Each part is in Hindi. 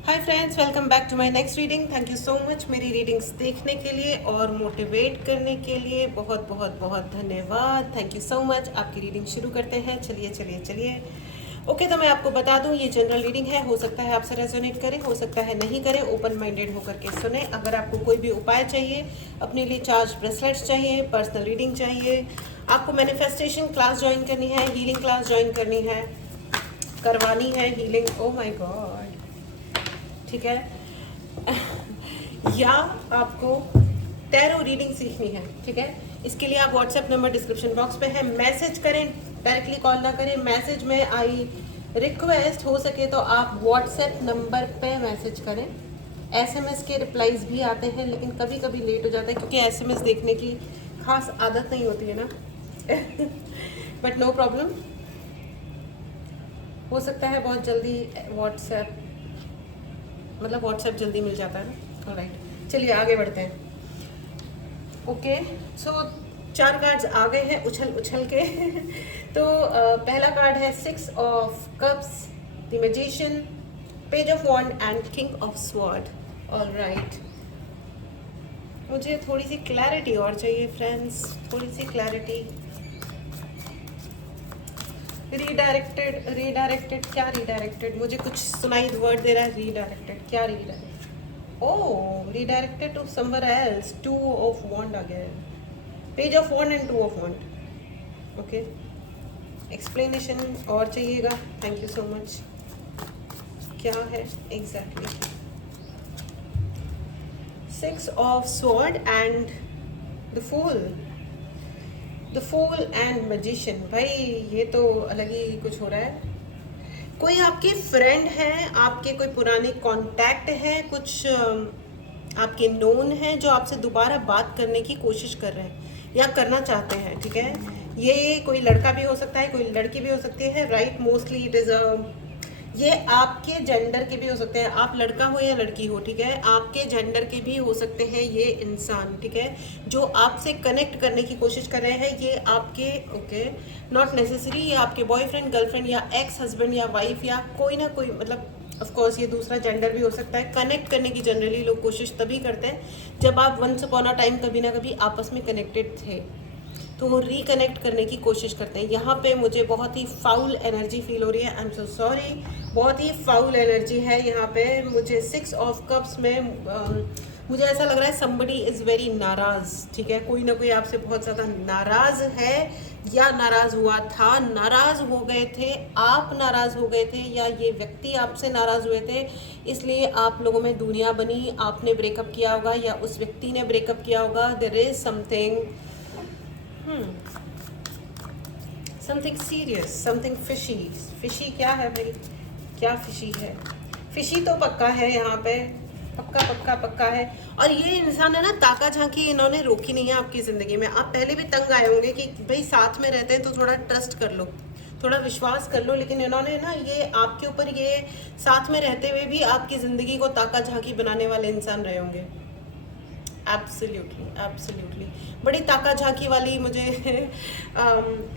Hi friends, welcome back to my next reading. Thank you so much मेरी रीडिंग्स देखने के लिए और मोटिवेट करने के लिए। बहुत बहुत बहुत धन्यवाद। Thank you so much. आपकी रीडिंग शुरू करते हैं। चलिए चलिए चलिए। ओके, तो मैं आपको बता दूं, ये जनरल रीडिंग है। हो सकता है आपसे रेजोनेट करे, हो सकता है नहीं करे। ओपन माइंडेड होकर के सुने। अगर आपको कोई भी उपाय चाहिए, अपने लिए चार्ज ब्रेसलेट्स चाहिए, पर्सनल रीडिंग चाहिए, आपको मैनिफेस्टेशन क्लास ज्वाइन करनी है, हीलिंग क्लास ज्वाइन करनी है, करवानी है हीलिंग, ओ माय गॉड, ठीक है, या आपको टैरो रीडिंग सीखनी है, ठीक है, इसके लिए आप व्हाट्सएप नंबर डिस्क्रिप्शन बॉक्स पे है, मैसेज करें, डायरेक्टली कॉल ना करें। मैसेज में आई रिक्वेस्ट हो सके तो आप व्हाट्सएप नंबर पे मैसेज करें। एसएमएस के रिप्लाईज भी आते हैं, लेकिन कभी कभी लेट हो जाता है क्योंकि एसएमएस देखने की खास आदत नहीं होती है ना। बट नो प्रॉब्लम, हो सकता है बहुत जल्दी व्हाट्सएप, मतलब व्हाट्सएप जल्दी मिल जाता है ना। ऑलराइट, चलिए आगे बढ़ते हैं। ओके, सो 4 कार्ड्स आ गए हैं उछल उछल के। तो पहला कार्ड है 6 of cups, the magician, page of wand and king of sword. Alright, मुझे थोड़ी सी क्लैरिटी और चाहिए फ्रेंड्स, थोड़ी सी क्लैरिटी। रीडायरेक्टेड, रीडायरेक्टेड, क्या रीडायरेक्टेड? मुझे कुछ सुनाई वर्ड दे रहा है। रीडायरेक्टेड, क्या redirected? Oh, redirected to somewhere else. 2 of wand आ गया है। Page of wand and 2 of wand. Okay, explanation और चाहिएगा। Thank you so much. क्या है exactly? 6 of sword and the fool, the fool and magician. भाई ये तो अलग ही कुछ हो रहा है। कोई आपके फ्रेंड हैं, आपके कोई पुराने कांटेक्ट हैं, कुछ आपके नोन हैं जो आपसे दोबारा बात करने की कोशिश कर रहे हैं या करना चाहते हैं, ठीक है। ये कोई लड़का भी हो सकता है, कोई लड़की भी हो सकती है, राइट। मोस्टली इट इज़ ये आपके जेंडर के भी हो सकते हैं, आप लड़का हो या लड़की हो, ठीक है। आपके जेंडर के भी हो सकते हैं ये इंसान, ठीक है, जो आपसे कनेक्ट करने की कोशिश कर रहे हैं। ये आपके, ओके, नॉट नेसेसरी ये आपके बॉयफ्रेंड, गर्लफ्रेंड या एक्स हस्बैंड या वाइफ या कोई ना कोई, मतलब ऑफ कोर्स ये दूसरा जेंडर भी हो सकता है। कनेक्ट करने की जनरली लोग कोशिश तभी करते हैं जब आप वंस अपॉन अ टाइम कभी ना कभी आपस में कनेक्टेड थे, तो वो रिकनेक्ट करने की कोशिश करते हैं। यहाँ पे मुझे बहुत ही फाउल एनर्जी फील हो रही है। आई एम सो सॉरी, बहुत ही फाउल एनर्जी है यहाँ पे मुझे। 6 ऑफ कप्स में मुझे ऐसा लग रहा है समबडी इज़ वेरी नाराज़, ठीक है। कोई ना कोई आपसे बहुत ज़्यादा नाराज़ है या नाराज़ हुआ था, नाराज़ हो गए थे, आप नाराज़ हो गए थे या ये व्यक्ति आपसे नाराज़ हुए थे, इसलिए आप लोगों में दूरियाँ बनी। आपने ब्रेकअप किया होगा या उस व्यक्ति ने ब्रेकअप किया होगा। There is something, something serious, something fishy. Fishy क्या है भाई? क्या फिशी है? फिशी तो पक्का है यहाँ पे, पक्का पक्का पक्का है। और ये इंसान है ना, ताका झांकी इन्होंने रोकी नहीं है आपकी ज़िंदगी में। आप पहले भी तंग आए होंगे कि भाई साथ में रहते हैं तो थोड़ा ट्रस्ट कर लो, थोड़ा विश्वास कर लो, लेकिन इन्होंने ना ये आपके ऊपर, ये साथ में रहते हुए भी आपकी ज़िंदगी को ताका झांकी बनाने वाले इंसान रहे होंगे। एब्सोल्युटली एब्सोल्युटली, बड़ी ताका झांकी वाली मुझे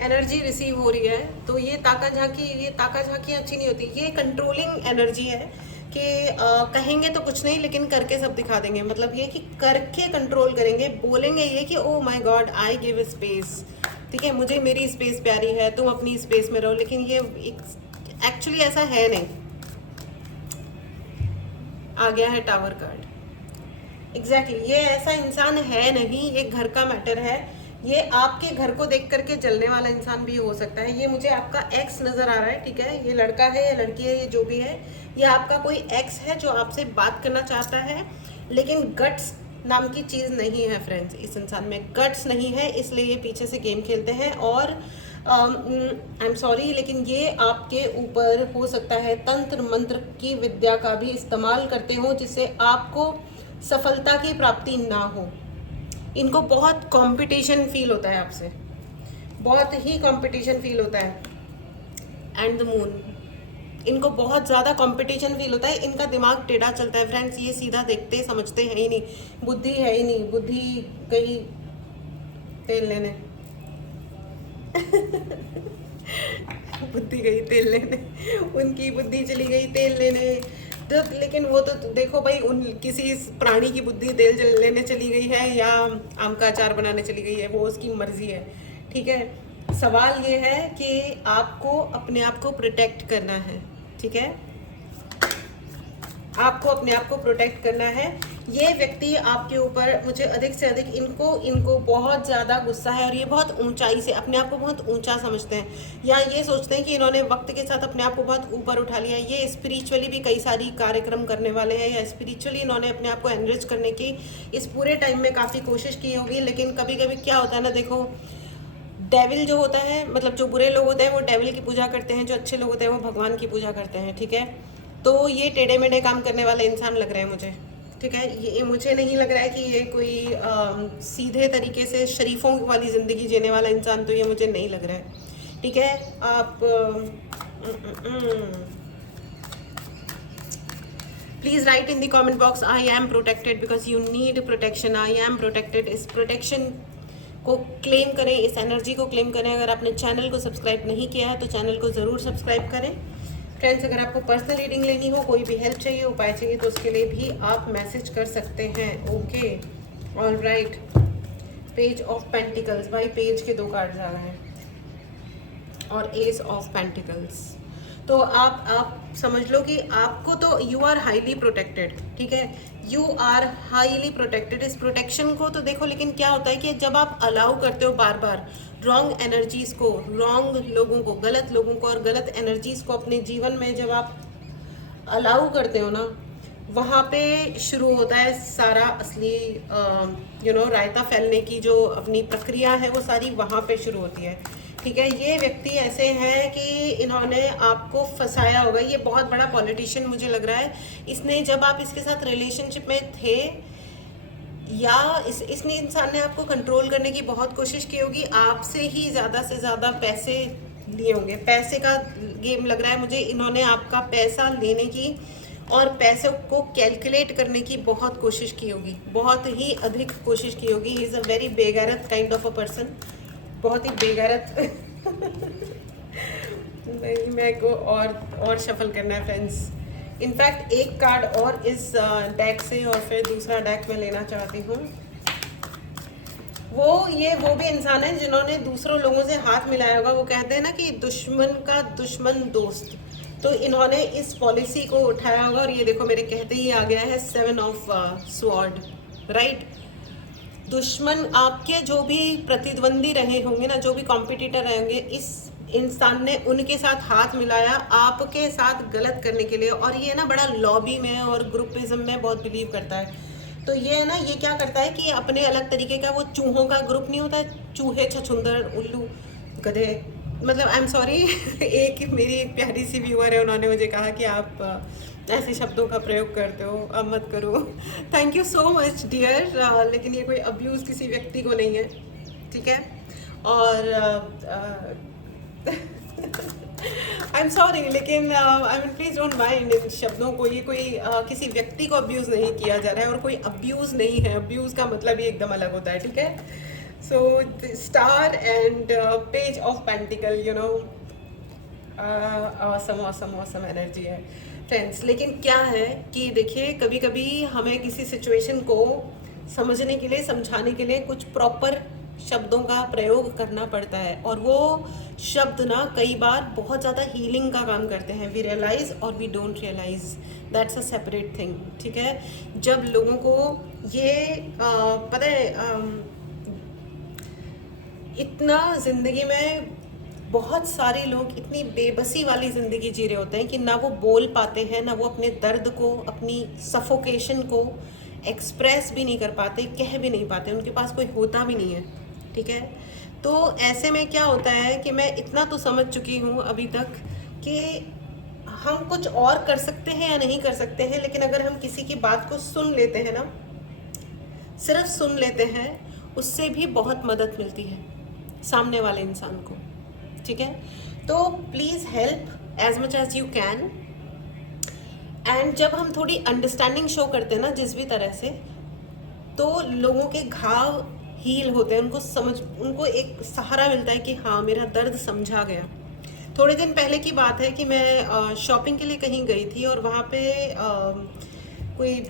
एनर्जी रिसीव हो रही है। तो ये ताका झांकी अच्छी नहीं होती। ये कंट्रोलिंग एनर्जी है कि कहेंगे तो कुछ नहीं लेकिन करके सब दिखा देंगे। मतलब ये कि करके कंट्रोल करेंगे, बोलेंगे ये कि oh my God I give space, ठीक है, मुझे मेरी स्पेस प्यारी है, तुम अपनी स्पेस में रहो। लेकिन ये एक्चुअली ऐसा है नहीं। आ गया है टावर कार्ड। एग्जैक्टली ये ऐसा इंसान है नहीं, ये घर का मैटर है। ये आपके घर को देख करके जलने वाला इंसान भी हो सकता है। ये मुझे आपका एक्स नज़र आ रहा है, ठीक है। ये लड़का है या लड़की है, ये जो भी है, ये आपका कोई एक्स है जो आपसे बात करना चाहता है, लेकिन गट्स नाम की चीज़ नहीं है फ्रेंड्स। इस इंसान में गट्स नहीं है, इसलिए ये पीछे से गेम खेलते हैं। और आई एम सॉरी, लेकिन ये आपके ऊपर हो सकता है तंत्र मंत्र की विद्या का भी इस्तेमाल करते हो, जिससे आपको सफलता की प्राप्ति ना हो। इनको बहुत कंपटीशन फील होता है आपसे, बहुत ही कंपटीशन फील होता है। एंड द मून, इनको बहुत ज़्यादा कंपटीशन फील होता है। इनका दिमाग टेढ़ा चलता है फ्रेंड्स, ये सीधा देखते समझते हैं ही नहीं, बुद्धि है ही नहीं। बुद्धि गई तेल लेने। बुद्धि गई तेल लेने, उनकी बुद्धि चली गई तेल लेने। तो लेकिन वो तो देखो भाई, उन किसी प्राणी की बुद्धि तेल लेने चली गई है या आम का अचार बनाने चली गई है, वो उसकी मर्जी है। ठीक है, सवाल ये है कि आपको अपने आप को प्रोटेक्ट करना है। ठीक है, आपको अपने आप को प्रोटेक्ट करना है। ये व्यक्ति आपके ऊपर, मुझे अधिक से अधिक इनको बहुत ज़्यादा गुस्सा है और ये बहुत ऊंचाई से अपने आप को बहुत ऊंचा समझते हैं, या ये सोचते हैं कि इन्होंने वक्त के साथ अपने आप को बहुत ऊपर उठा लिया। ये स्पिरिचुअली भी कई सारी कार्यक्रम करने वाले हैं, या स्पिरिचुअली इन्होंने अपने आप को एनरिच करने की इस पूरे टाइम में काफ़ी कोशिश की होगी। लेकिन कभी कभी क्या होता है ना, देखो डेविल जो होता है, मतलब जो बुरे लोग होते हैं वो डेविल की पूजा करते हैं, जो अच्छे लोग होते हैं वो भगवान की पूजा करते हैं। ठीक है, तो ये टेढ़े मेढ़े काम करने वाले इंसान लग रहे हैं मुझे। ठीक है, ये मुझे नहीं लग रहा है कि ये कोई सीधे तरीके से शरीफों वाली ज़िंदगी जीने वाला इंसान, तो ये मुझे नहीं लग रहा है। ठीक है, आप please write in the comment box, I am protected because you need protection. I am protected, इस प्रोटेक्शन को क्लेम करें, इस एनर्जी को क्लेम करें। अगर आपने चैनल को सब्सक्राइब नहीं किया है तो चैनल को ज़रूर सब्सक्राइब करें। फ्रेंड्स, अगर आपको पर्सनल रीडिंग लेनी हो, कोई भी हेल्प चाहिए, उपाय चाहिए, तो उसके लिए भी आप मैसेज कर सकते हैं। Okay, all right. Page of pentacles, भाई पेज के 2 कार्ड्स आ गए हैं और एस ऑफ पेंटिकल्स। तो आप समझ लो कि आपको तो यू आर हाईली प्रोटेक्टेड। ठीक है, यू आर हाईली प्रोटेक्टेड। इस प्रोटेक्शन को तो देखो, लेकिन क्या होता है कि जब आप अलाउ करते हो बार बार रॉन्ग एनर्जीज़ को, रॉन्ग लोगों को, गलत लोगों को और गलत एनर्जीज़ को अपने जीवन में जब आप अलाउ करते हो ना, वहाँ पे शुरू होता है सारा असली रायता फैलने की जो अपनी प्रक्रिया है, वो सारी वहाँ पे शुरू होती है। ठीक है, ये व्यक्ति ऐसे हैं कि इन्होंने आपको फंसाया होगा। ये बहुत बड़ा पॉलिटिशियन मुझे लग रहा है। इसने, जब आप इसके साथ रिलेशनशिप में थे, या इसने इंसान ने आपको कंट्रोल करने की बहुत कोशिश की होगी, आपसे ही ज़्यादा से ज़्यादा पैसे लिए होंगे। पैसे का गेम लग रहा है मुझे। इन्होंने आपका पैसा लेने की और पैसे को कैलकुलेट करने की बहुत कोशिश की होगी, बहुत ही अधिक कोशिश की होगी। ही इज़ अ वेरी बेगैरत काइंड ऑफ अ पर्सन, बहुत ही बेगैरत। नहीं, मैं को और शफल करना है फ्रेंड्स। इनफैक्ट एक कार्ड और इस डेक से और फिर दूसरा डेक में लेना चाहती हूँ। वो भी इंसान है जिन्होंने दूसरों लोगों से हाथ मिलाया होगा। वो कहते हैं ना कि दुश्मन का दुश्मन दोस्त, तो इन्होंने इस पॉलिसी को उठाया होगा। और ये देखो, मेरे कहते ही आ गया है 7 ऑफ स्वॉर्ड, राइट। दुश्मन आपके जो भी प्रतिद्वंदी रहे होंगे ना, जो भी कॉम्पिटिटर रहेंगे, इस इंसान ने उनके साथ हाथ मिलाया आपके साथ गलत करने के लिए। और ये ना बड़ा लॉबी में और ग्रुपिज्म में बहुत बिलीव करता है। तो ये है ना, ये क्या करता है कि अपने अलग तरीके का, वो चूहों का ग्रुप नहीं होता, चूहे, छछुंदर, उल्लू, गधे, मतलब आई एम सॉरी। एक मेरी एक प्यारी सी व्यूअर है, उन्होंने मुझे कहा कि आप ऐसे शब्दों का प्रयोग करते हो, अब मत करो। Thank you so much dear, लेकिन ये कोई अब्यूज़ किसी व्यक्ति को नहीं है। ठीक है, और आई एम सॉरी, लेकिन I mean please don't mind in शब्दों को। ये कोई किसी व्यक्ति को अब्यूज़ नहीं किया जा रहा है, और कोई अब्यूज़ नहीं है। अब्यूज़ का मतलब ही एकदम अलग होता है। ठीक है, so star and page of pentacle, you know, awesome awesome awesome energy है फ्रेंड्स। लेकिन क्या है कि देखिए, कभी कभी हमें किसी सिचुएशन को समझने के लिए, समझाने के लिए कुछ प्रॉपर शब्दों का प्रयोग करना पड़ता है, और वो शब्द ना कई बार बहुत ज़्यादा हीलिंग का काम करते हैं। वी रियलाइज और we don't realise, that's a separate thing. ठीक है, जब लोगों को ये पता है, इतना ज़िंदगी में बहुत सारे लोग इतनी बेबसी वाली ज़िंदगी जी रहे होते हैं कि ना वो बोल पाते हैं, ना वो अपने दर्द को, अपनी सफोकेशन को एक्सप्रेस भी नहीं कर पाते, कह भी नहीं पाते, उनके पास कोई होता भी नहीं है। ठीक है, तो ऐसे में क्या होता है कि मैं इतना तो समझ चुकी हूँ अभी तक कि हम कुछ और कर सकते हैं या नहीं कर सकते हैं, लेकिन अगर हम किसी की बात को सुन लेते हैं ना, सिर्फ सुन लेते हैं, उससे भी बहुत मदद मिलती है सामने वाले इंसान को। ठीक है, तो please help as much as you can. And जब हम थोड़ी अंडरस्टैंडिंग शो करते हैं ना, जिस भी तरह से, तो लोगों के घाव हील होते हैं, उनको एक सहारा मिलता है कि हाँ, मेरा दर्द समझा गया। थोड़े दिन पहले की बात है कि मैं शॉपिंग के लिए कहीं गई थी और वहाँ पे कोई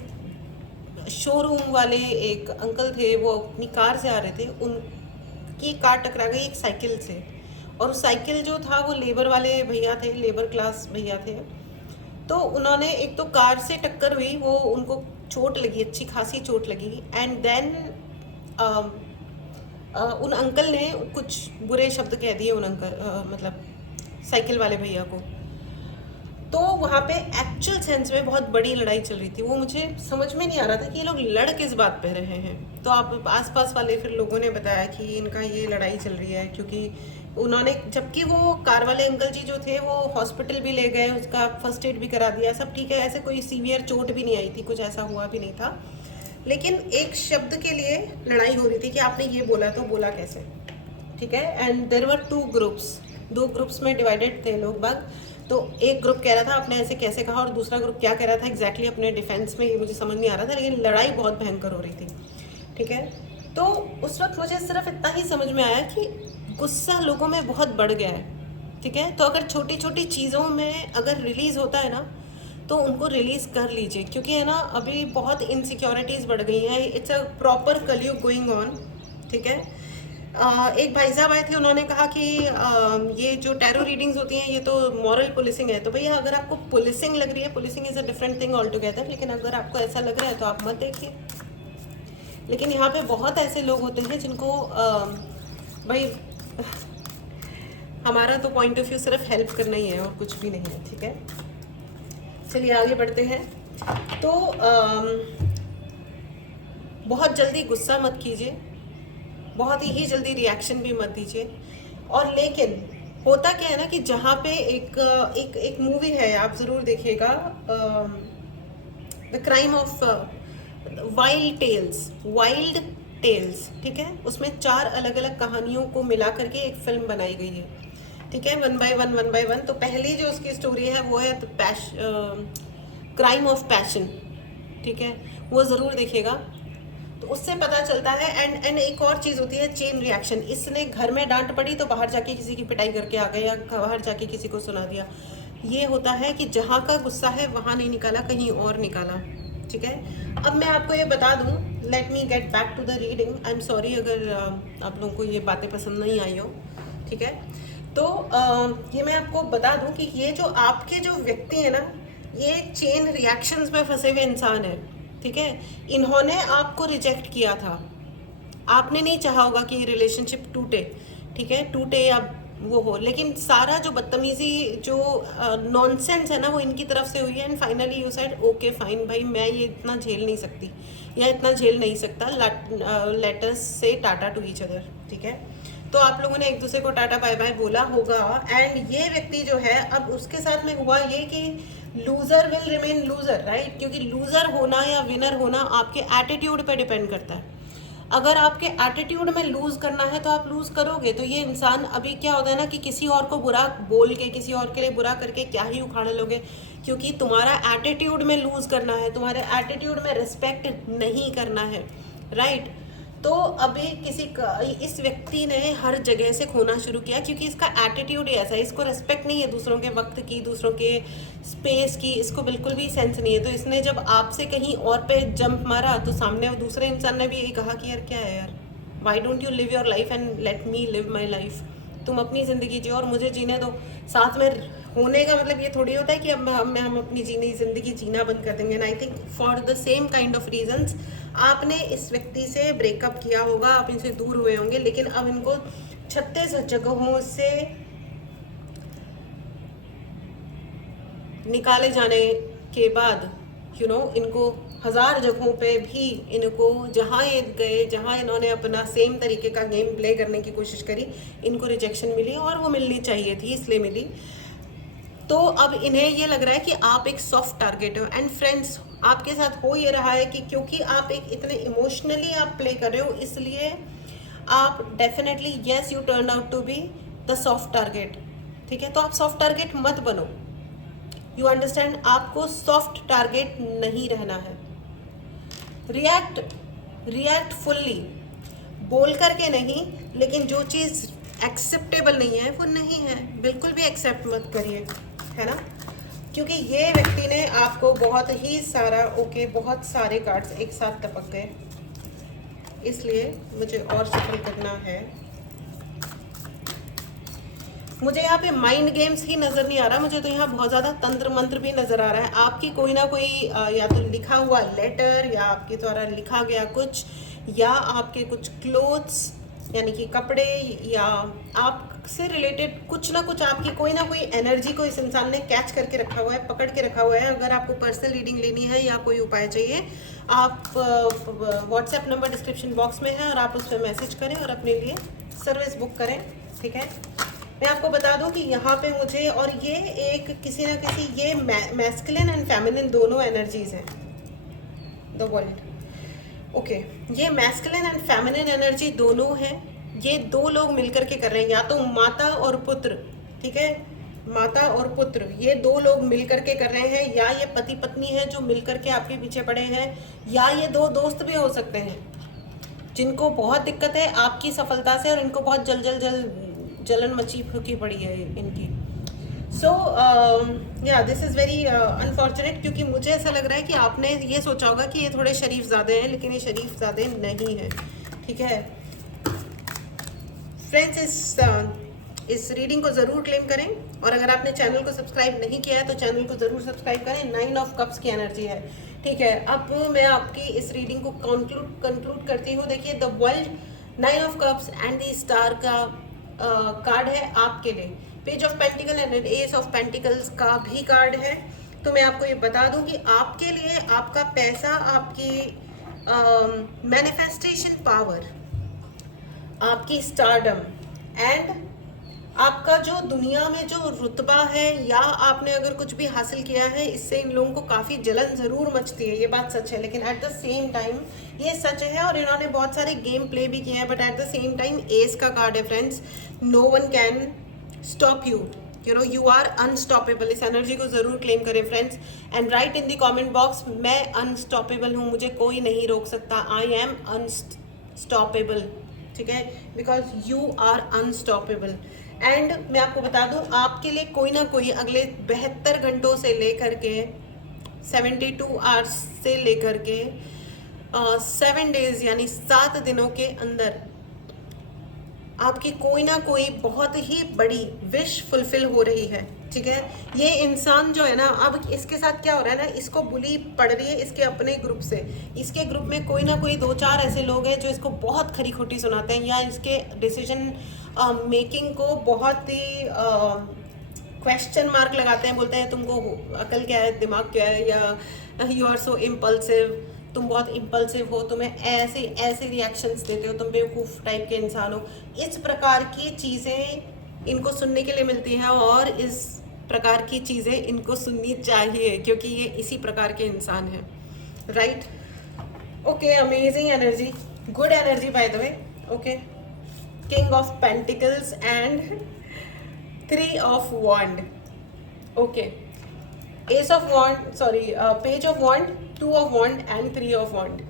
शोरूम वाले एक अंकल थे, वो अपनी कार से आ रहे थे, उनकी कार टकरा गई एक साइकिल से। और उस साइकिल जो था वो लेबर वाले भैया थे, लेबर क्लास भैया थे। तो उन्होंने एक तो कार से टक्कर हुई, वो उनको चोट लगी, अच्छी खासी चोट लगी। एंड देन उन अंकल ने कुछ बुरे शब्द कह दिए उन अंकल मतलब साइकिल वाले भैया को। तो वहाँ पे एक्चुअल सेंस में बहुत बड़ी लड़ाई चल रही थी। वो मुझे समझ में नहीं आ रहा था कि ये लोग लड़ किस बात पे रहे हैं। तो आप आसपास वाले फिर लोगों ने बताया कि इनका ये लड़ाई चल रही है, क्योंकि उन्होंने, जबकि वो कार वाले अंकल जी जो थे वो हॉस्पिटल भी ले गए, उसका फर्स्ट एड भी करा दिया, सब ठीक है, ऐसे कोई सीवियर चोट भी नहीं आई थी, कुछ ऐसा हुआ भी नहीं था। लेकिन एक शब्द के लिए लड़ाई हो रही थी कि आपने ये बोला तो बोला कैसे, ठीक है। And there were two groups, दो ग्रुप्स में डिवाइडेड थे लोग बाग। तो एक ग्रुप कह रहा था आपने ऐसे कैसे कहा, और दूसरा ग्रुप क्या कह रहा था एग्जैक्टली अपने डिफेंस में, ये मुझे समझ नहीं आ रहा था, लेकिन लड़ाई बहुत भयंकर हो रही थी, ठीक है। तो उस वक्त मुझे सिर्फ इतना ही समझ में आया कि गुस्सा लोगों में बहुत बढ़ गया है, ठीक है। तो अगर छोटी छोटी चीज़ों में अगर रिलीज़ होता है ना, तो उनको रिलीज़ कर लीजिए, क्योंकि है ना अभी बहुत इनसिक्योरिटीज़ बढ़ गई हैं। इट्स अ प्रॉपर कलयुग गोइंग ऑन, ठीक है। एक भाई साहब आए थे, उन्होंने कहा कि ये जो टैरो रीडिंग्स होती हैं ये तो मॉरल पुलिसिंग है। तो भैया अगर आपको पुलिसिंग लग रही है, policing is a different thing all together, लेकिन अगर आपको ऐसा लग रहा है तो आप मत देखिए। लेकिन यहाँ पे बहुत ऐसे लोग होते हैं जिनको भाई हमारा तो पॉइंट ऑफ व्यू सिर्फ हेल्प करना ही है और कुछ भी नहीं है, ठीक है। चलिए आगे बढ़ते हैं। तो बहुत जल्दी गुस्सा मत कीजिए, बहुत ही जल्दी रिएक्शन भी मत दीजिए। और लेकिन होता क्या है ना कि जहाँ पे एक मूवी है, आप ज़रूर देखिएगा, the crime of wild tales, ठीक है। उसमें 4 अलग अलग कहानियों को मिला करके एक फिल्म बनाई गई है, ठीक है, वन बाय वन। तो पहली जो उसकी स्टोरी है वो है क्राइम ऑफ पैशन, ठीक है, वो ज़रूर देखिएगा। तो उससे पता चलता है। एंड एक और चीज़ होती है चेन रिएक्शन। इसने घर में डांट पड़ी तो बाहर जाके किसी की पिटाई करके आ गए, या बाहर जाके किसी को सुना दिया। ये होता है कि जहाँ का गुस्सा है वहाँ नहीं निकाला, कहीं और निकाला, ठीक है। अब मैं आपको ये बता दूँ, let me get back to the reading. I am sorry अगर आप लोगों को ये बातें पसंद नहीं आई हो, ठीक है। तो ये मैं आपको बता दूँ कि ये जो आपके जो व्यक्ति है ना, ये चेन रिएक्शंस में फंसे हुए इंसान है, ठीक है। इन्होंने आपको रिजेक्ट किया था, आपने नहीं चाहा होगा कि ये रिलेशनशिप टूटे, ठीक है, टूटे या वो हो, लेकिन सारा जो बदतमीजी, जो नॉनसेंस है ना, वो इनकी तरफ से हुई है। And finally you said okay fine भाई, मैं ये इतना झेल नहीं सकती या इतना झेल नहीं सकता, लेटर्स से टाटा टू ईच अदर, ठीक है। तो आप लोगों ने एक दूसरे को टाटा बाय बाय बोला होगा। एंड ये व्यक्ति जो है, अब उसके साथ में हुआ ये कि loser will remain loser, right, क्योंकि लूजर होना या विनर होना आपके एटीट्यूड पे डिपेंड करता है। अगर आपके एटीट्यूड में लूज करना है तो आप लूज करोगे। तो ये इंसान, अभी क्या होता है ना कि किसी और को बुरा बोल के, किसी और के लिए बुरा करके क्या ही उखाड़ लोगे, क्योंकि तुम्हारा एटीट्यूड में लूज करना है, तुम्हारे एटीट्यूड में रिस्पेक्ट नहीं करना है, राइट। तो अभी इस व्यक्ति ने हर जगह से खोना शुरू किया, क्योंकि इसका एटीट्यूड ही ऐसा है, इसको रिस्पेक्ट नहीं है दूसरों के वक्त की, दूसरों के स्पेस की, इसको बिल्कुल भी सेंस नहीं है। तो इसने जब आपसे कहीं और पे जंप मारा तो सामने दूसरे इंसान ने भी यही कहा कि यार क्या है यार, why don't you live your life and let me live my life. तुम अपनी ज़िंदगी जियो और मुझे जीने दो। साथ में होने का मतलब ये थोड़ी होता है कि अब हम अपनी ज़िंदगी जीना बंद कर देंगे। And I think for the same kind of reasons आपने इस व्यक्ति से ब्रेकअप किया होगा, आप इनसे दूर हुए होंगे, लेकिन अब इनको 36 जगहों से निकाले जाने के बाद इनको 1000 जगहों पे भी इनको जहाँ ये गए, जहाँ इन्होंने अपना सेम तरीके का गेम प्ले करने की कोशिश करी, इनको रिजेक्शन मिली, और वो मिलनी चाहिए थी इसलिए मिली। तो अब इन्हें ये लग रहा है कि आप एक सॉफ्ट टारगेट हो। एंड फ्रेंड्स, आपके साथ हो ये रहा है कि क्योंकि आप एक इतने इमोशनली आप प्ले कर रहे हो, इसलिए आप definitely yes you turn out to be the soft target, ठीक है। तो आप सॉफ्ट टारगेट मत बनो, यू अंडरस्टैंड, आपको सॉफ्ट टारगेट नहीं रहना है। रिएक्ट फुल्ली, बोल करके नहीं, लेकिन जो चीज़ एक्सेप्टेबल नहीं है वो नहीं है, बिल्कुल भी एक्सेप्ट मत करिए, है ना, क्योंकि ये व्यक्ति ने आपको बहुत ही सारा ओके बहुत सारे कार्ड्स एक साथ टपक गए, इसलिए मुझे और सफल करना है। मुझे यहाँ पे माइंड गेम्स ही नज़र नहीं आ रहा, मुझे तो यहाँ बहुत ज़्यादा तंत्र मंत्र भी नज़र आ रहा है। आपकी कोई ना कोई या तो लिखा हुआ लेटर या आपके द्वारा लिखा गया कुछ, या आपके कुछ क्लोथ्स यानी कि कपड़े, या आपसे रिलेटेड कुछ ना कुछ आपकी कोई ना कोई एनर्जी को इस इंसान ने कैच करके रखा हुआ है, पकड़ के रखा हुआ है। अगर आपको पर्सनल रीडिंग लेनी है या कोई उपाय चाहिए, आप व्हाट्सएप नंबर डिस्क्रिप्शन बॉक्स में है और आप उस पर मैसेज करें और अपने लिए सर्विस बुक करें, ठीक है। मैं आपको बता दूं कि यहाँ पे मुझे, और ये एक किसी ना किसी, ये मैस्कुलिन एंड फेमिनिन दोनों एनर्जीज हैं, द वर्ल्ड, ओके। ये मैस्कुलिन एंड फेमिनिन एनर्जी दोनों हैं, ये दो लोग मिलकर के कर रहे हैं, या तो माता और पुत्र, ठीक है, माता और पुत्र, ये दो लोग मिलकर के कर रहे हैं, या ये पति पत्नी है जो मिलकर के आपके पीछे पड़े हैं, या ये दो दोस्त भी हो सकते हैं जिनको बहुत दिक्कत है आपकी सफलता से और इनको बहुत जलन मची फूकी पड़ी है इनकी। सो या दिस इज़ वेरी अनफॉर्चुनेट, क्योंकि मुझे ऐसा लग रहा है कि आपने ये सोचा होगा कि ये थोड़े शरीफ ज़्यादा हैं, लेकिन ये शरीफ ज़्यादा नहीं है, ठीक है फ्रेंड्स। इस रीडिंग को ज़रूर क्लेम करें, और अगर आपने चैनल को सब्सक्राइब नहीं किया है तो चैनल को ज़रूर सब्सक्राइब करें। 9 ऑफ कप्स की एनर्जी है, ठीक है। अब मैं आपकी इस रीडिंग को कंक्लूड करती हूँ। देखिए, the world, 9 of cups and the star का कार्ड है आपके लिए। Page of pentacle and S of pentacles का भी कार्ड है। तो मैं आपको ये बता दूं कि आपके लिए आपका पैसा, आपकी मैनिफेस्टेशन पावर, आपकी स्टारडम एंड आपका जो दुनिया में जो रुतबा है, या आपने अगर कुछ भी हासिल किया है, इससे इन लोगों को काफ़ी जलन ज़रूर मचती है, ये बात सच है। लेकिन एट द सेम टाइम ये सच है, और इन्होंने बहुत सारे गेम प्ले भी किए हैं, but at the same time ace का कार्ड है friends. No one can stop you, you know, you are unstoppable. इस एनर्जी को ज़रूर क्लेम करें friends, and write in the comment box, मैं अनस्टॉपेबल हूँ, मुझे कोई नहीं रोक सकता। आई एम अनस्टॉपेबल, ठीक है, because you are unstoppable. And मैं आपको बता दूं, आपके लिए कोई ना कोई अगले 72 घंटों से लेकर के 72 आवर्स से लेकर के 7 डेज यानी 7 दिनों के अंदर आपकी कोई ना कोई बहुत ही बड़ी विश फुलफिल हो रही है, ठीक है। ये इंसान जो है ना, अब इसके साथ क्या हो रहा है ना, इसको बुली पड़ रही है इसके अपने ग्रुप से। इसके ग्रुप में कोई ना कोई 2-4 ऐसे लोग हैं जो इसको बहुत खरी खोटी सुनाते हैं, या इसके डिसीजन मेकिंग को बहुत ही क्वेश्चन मार्क लगाते हैं, बोलते हैं तुमको अकल क्या है, दिमाग क्या है, या यू आर सो इम्पल्सिव, तुम बहुत इम्पल्सिव हो, तुम्हें ऐसे ऐसे रिएक्शंस देते हो, तुम बेवकूफ़ टाइप के इंसान हो। इस प्रकार की चीज़ें इनको सुनने के लिए मिलती हैं, और इस प्रकार की चीज़ें इनको सुननी चाहिए, क्योंकि ये इसी प्रकार के इंसान हैं, right. Okay, amazing energy, good energy by the way, okay. King of pentacles and 3 of wand, okay. Ace of wand, sorry, page of wand, 2 of wand and 3 of wand.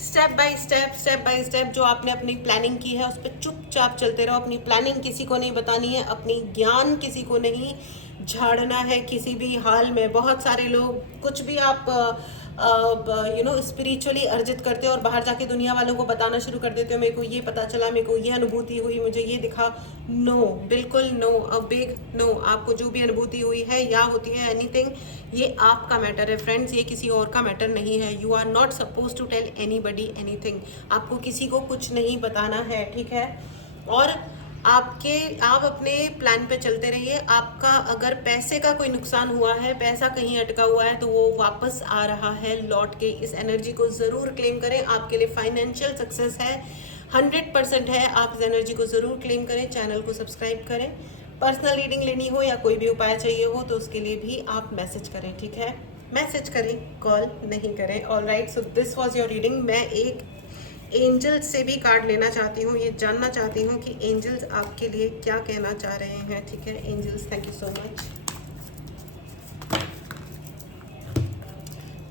Step by step जो आपने अपनी प्लानिंग की है उस पर चुपचाप चलते रहो। अपनी प्लानिंग किसी को नहीं बतानी है, अपनी ज्ञान किसी को नहीं झाड़ना है किसी भी हाल में। बहुत सारे लोग कुछ भी आप यू नो स्पिरिचुअली अर्जित करते हो और बाहर जाके दुनिया वालों को बताना शुरू कर देते हो, मेरे को ये पता चला, मेरे को ये अनुभूति हुई, मुझे ये दिखा। नो, बिल्कुल नो, अ बिग नो। आपको जो भी अनुभूति हुई है या होती है एनीथिंग, ये आपका मैटर है फ्रेंड्स, ये किसी और का मैटर नहीं है। You are not suppose to tell anybody anything. आपको किसी को कुछ नहीं बताना है, ठीक है। और आप अपने प्लान पे चलते रहिए। आपका अगर पैसे का कोई नुकसान हुआ है, पैसा कहीं अटका हुआ है, तो वो वापस आ रहा है लौट के। इस एनर्जी को ज़रूर क्लेम करें, आपके लिए फाइनेंशियल सक्सेस है, 100% है। आप इस एनर्जी को ज़रूर क्लेम करें, चैनल को सब्सक्राइब करें। पर्सनल रीडिंग लेनी हो या कोई भी उपाय चाहिए हो तो उसके लिए भी आप मैसेज करें, ठीक है। मैसेज करें, कॉल नहीं करें। Alright, so this was your reading. मैं एक एंजल्स से भी कार्ड लेना चाहती हूँ, ये जानना चाहती हूँ कि एंजल्स आपके लिए क्या कहना चाह रहे हैं, ठीक है। Angels, thank you so much.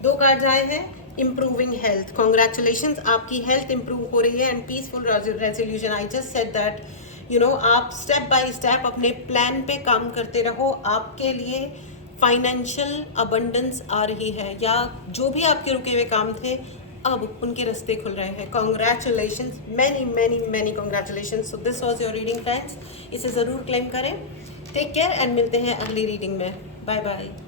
2 card आए हैं, improving health. Congratulations, आपकी health improve हो रही है, and peaceful resolution. I just said that, you know, आप step by step अपने plan पे काम करते रहो, आपके लिए फाइनेंशियल अबंडेंस आ रही है, या जो भी आपके रुके हुए काम थे अब उनके रास्ते खुल रहे हैं. Congratulations, many many many congratulations. So this was your reading friends. इसे ज़रूर क्लेम करें. टेक केयर एंड मिलते हैं अगली रीडिंग में. Bye bye.